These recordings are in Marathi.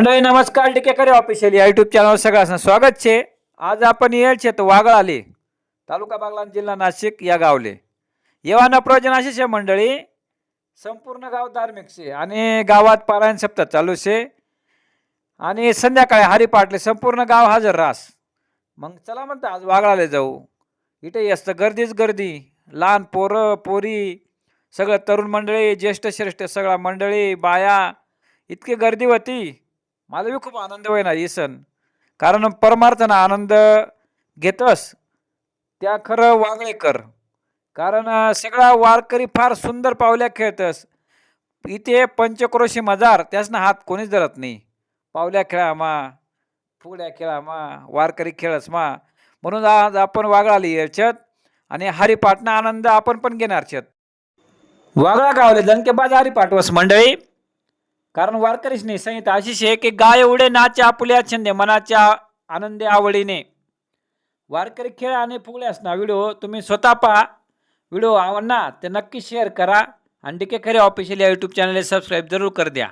मंडळी नमस्कार टिकेकरी ऑफिशियल या युट्यूब चॅनल सगळ्यांना स्वागत छे. आज आपण येल छे तो वागळ आले तालुका बागलान जिल्हा नाशिक या गावले. येवाना प्रयोजन असे छे मंडळी संपूर्ण गाव धार्मिक शे आणि गावात पारायण सप्ताह चालू शे आणि संध्याकाळी हरिपाटले संपूर्ण गाव हजर रास. मग चला म्हणतं आज वागळाले जाऊ. इथे असतं गर्दीच गर्दी लहान पोरं पोरी सगळं तरुण मंडळी ज्येष्ठ श्रेष्ठ सगळा मंडळी बाया इतकी गर्दी होती. मला बी खूप आनंद होईना हे सण. कारण परमार्थानं आनंद घेतस त्या खरं वागळे कर. कारण सगळा वारकरी फार सुंदर पावल्या खेळतस. इथे पंचक्रोशी मजार त्यासनं हात कोणीच धरत नाही. पावल्या खेळा मा फुगड्या खेळा मा वारकरी खेळस मा. म्हणून आज आपण वागळाली याच्यात आणि हरिपाटना आनंद आपण पण घेणार छत. वागळा गावले दणकेबाज पाठवस मंडळी. कारण वारकरीच नाही संहिता अशीच आहे की गाय उडे नाचे आपुल्या छंदे मनाच्या आनंदे आवडीने वारकरी खेळ आणि फुगले असणार व्हिडिओ तुम्ही स्वतः पहा व्हिडिओ आवडना ते नक्की शेअर करा आणि डी के खरे ऑफिशियल या यूट्यूब चॅनलला सबस्क्राईब जरूर कर द्या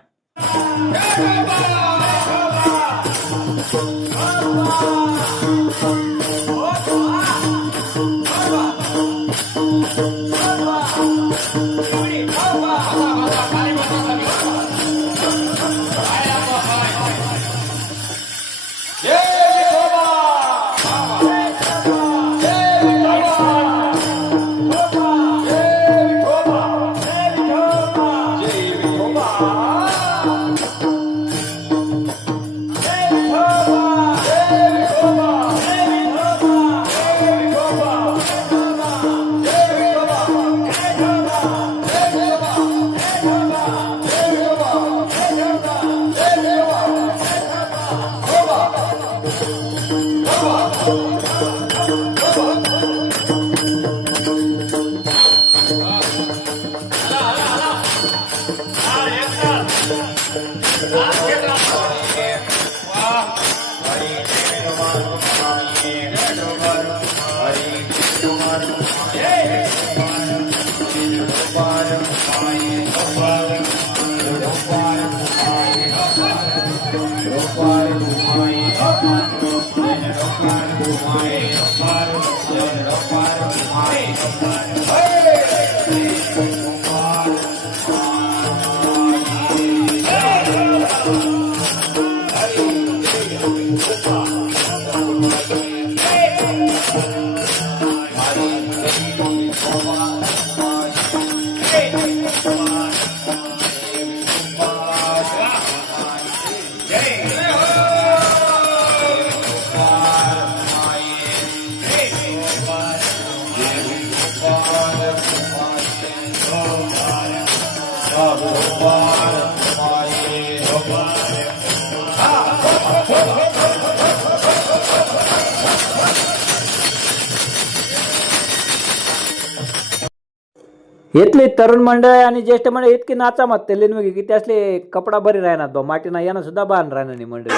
Thank you. इथली तरुण मंडळ आणि ज्येष्ठ मंडळ इतकी नाचा मागते लेनवेगी की त्यासले कपडा बरी राहणार बा माटीना यानं सुद्धा बाण राहणार नाही मंडळी.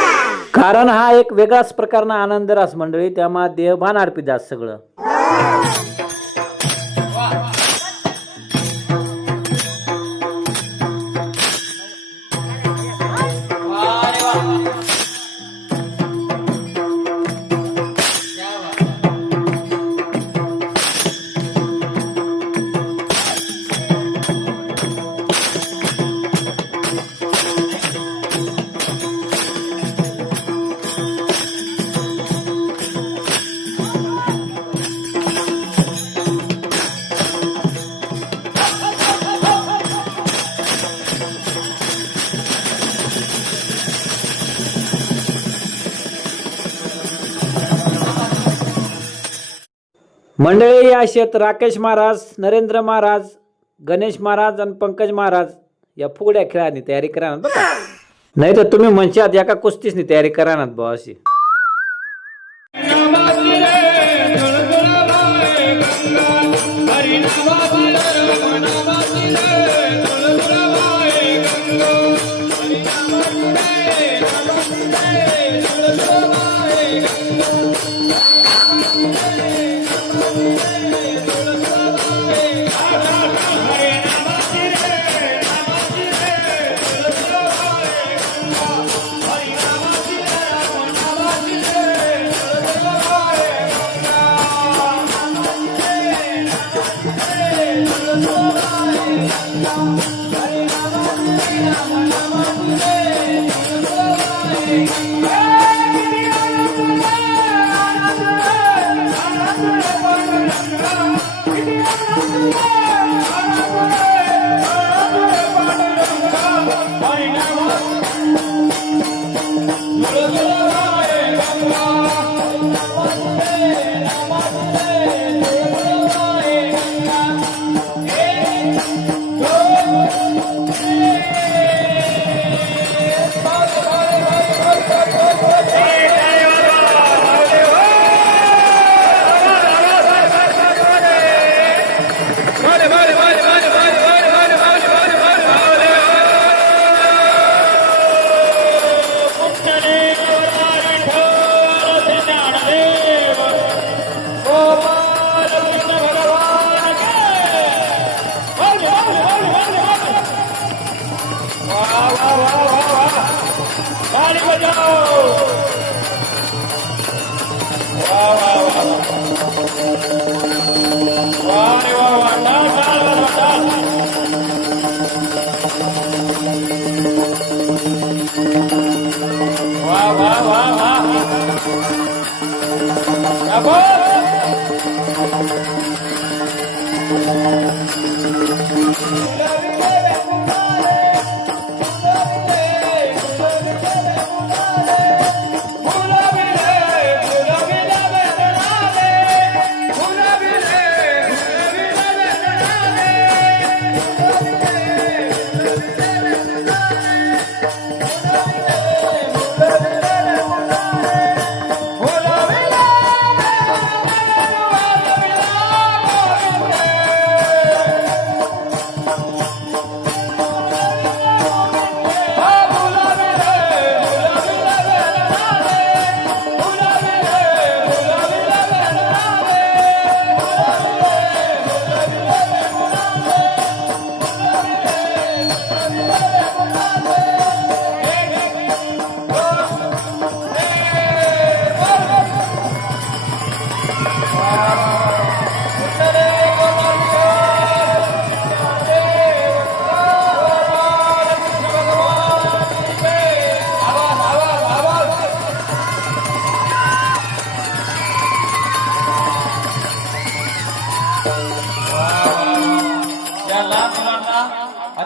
कारण हा एक वेगळाच प्रकारना आनंद रास मंडळी त्यामा देह भान अर्पित जास सगळं. मंडळी या शेत राकेश महाराज नरेंद्र महाराज गणेश महाराज आणि पंकज महाराज या फुगड्या खेळाने तयारी करा ना नाही तर तुम्ही म्हणशात एका कुस्तीसनी तयारी करा ना भाऊ अशी Yeah. Thank. તાળી બજાવો વાહ વાહ વાહ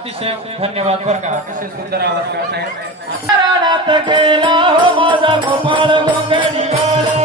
अतिशय धन्यवाद बरं का अतिशय सुंदर आवाज काढत आहे गेला हो माझा गोपाळ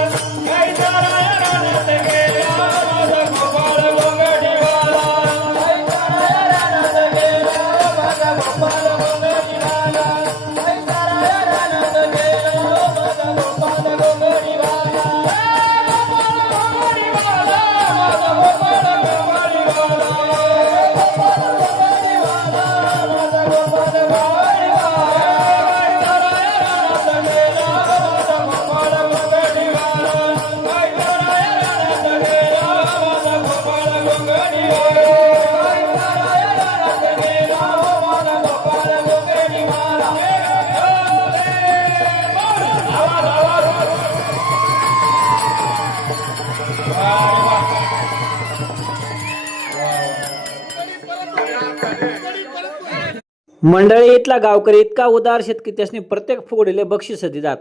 मंडळी इथला गावकरी इतका उदार शेतकरी त्यासनी प्रत्येक फुगडीले बक्षीस देतात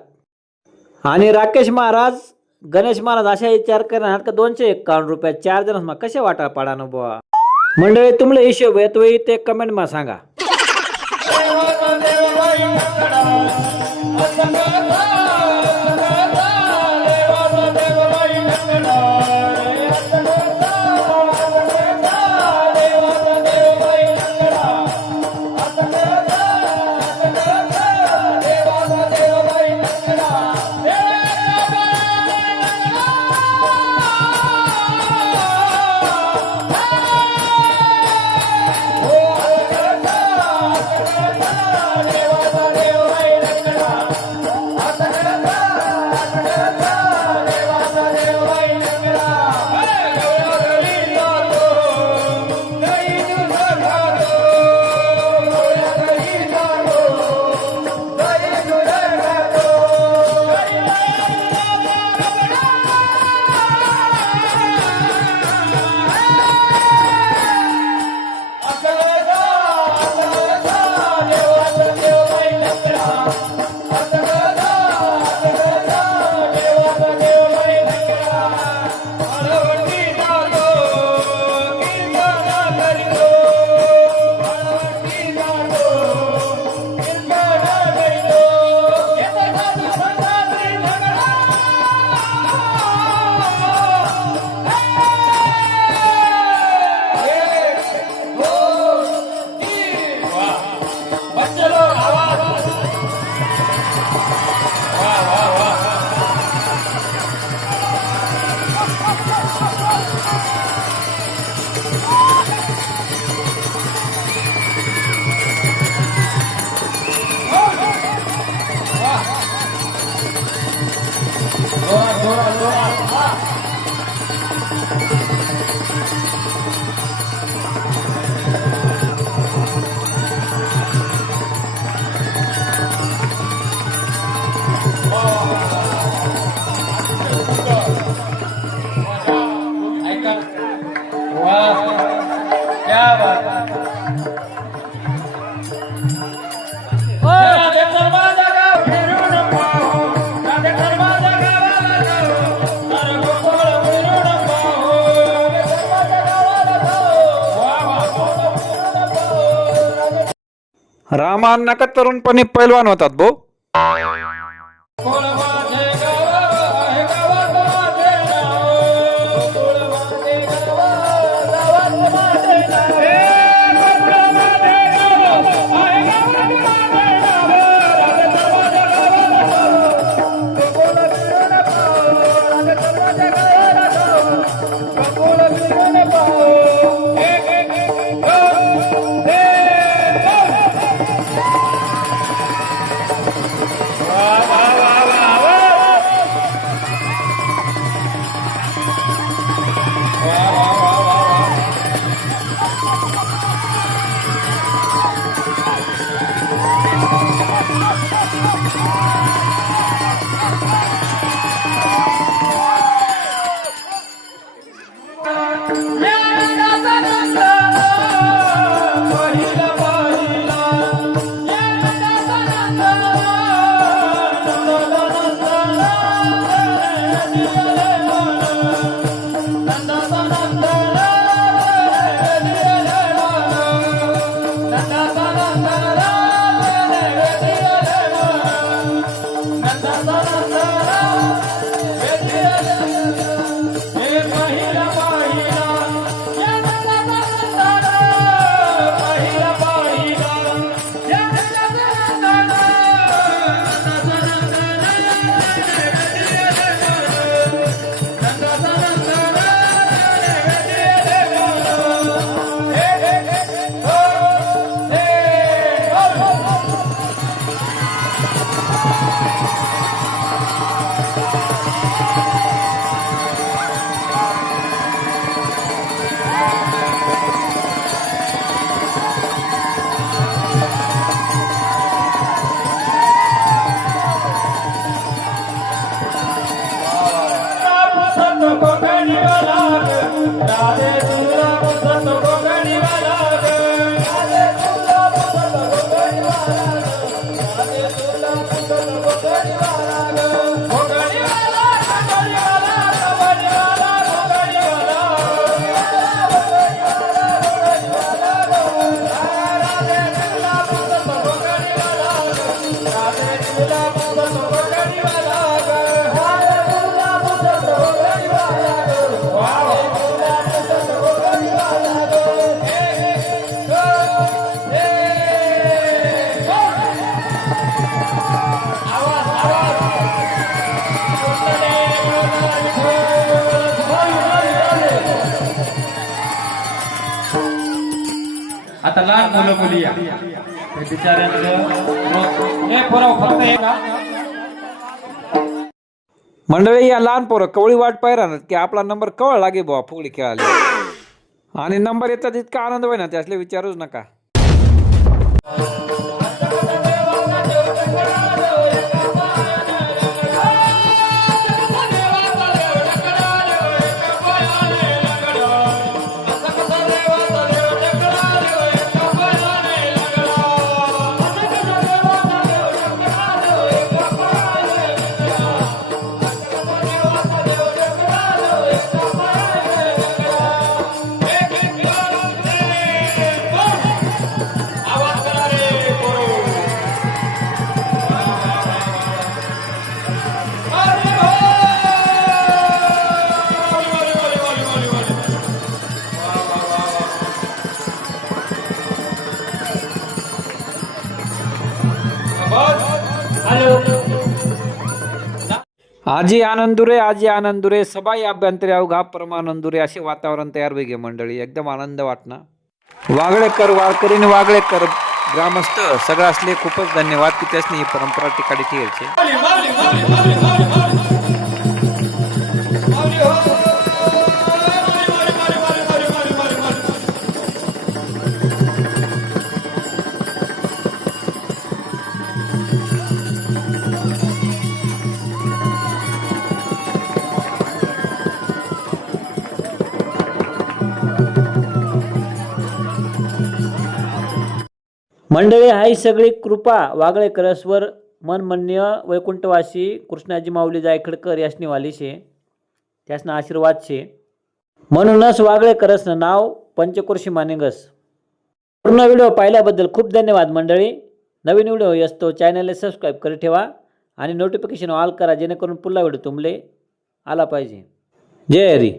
आणि राकेश महाराज गणेश महाराज अशा विचार करणार का दोनशे एकावन्न रुपये चार जण कसे वाटा पाडा न बुवा मंडळी तुमले हिशोब येतो ते कमेंट मा सांगा रामा का तरुणपणी पैलवान होतात बो Yeah. Hallelujah. लहान मुलं मुली बिचाऱ्यांचं मंडळी या लहान पोरं कवळी वाट पाहिरान की आपला नंबर कवळ लागे बुवा फुगडी खेळाली आणि नंबर येतात इतका आनंद होईना त्यासले विचारूच नका. आजी आनंदुरे आजी आनंदुरे सबाई अभ्यंतरे अवघा परमानंदुरे असे वातावरण तयार वेगळे मंडळी. एकदम आनंद वाटणं. वागळेकर वागळे वागळेकर ग्रामस्थ सगळ्यासले खूपच धन्यवाद की त्यासनी ही परंपरा टिकाडी ठेवायची मंडळी हाई सगळी. कृपा वागळेकरसवर मनमन्य वैकुंठवासी कृष्णाजी माऊली जायखडकर यासनी वाली शे त्यासनं आशीर्वाद शे म्हणूनच वागळेकरसनं नाव पंचकृषी मानेगस. पूर्ण व्हिडिओ पाहिल्याबद्दल खूप धन्यवाद मंडळी. नवीन व्हिडिओ असतो चॅनलला सबस्क्राईब करी ठेवा आणि नोटिफिकेशन ऑल करा जेणेकरून पुन्हा व्हिडिओ तुमले आला पाहिजे. जय हरी.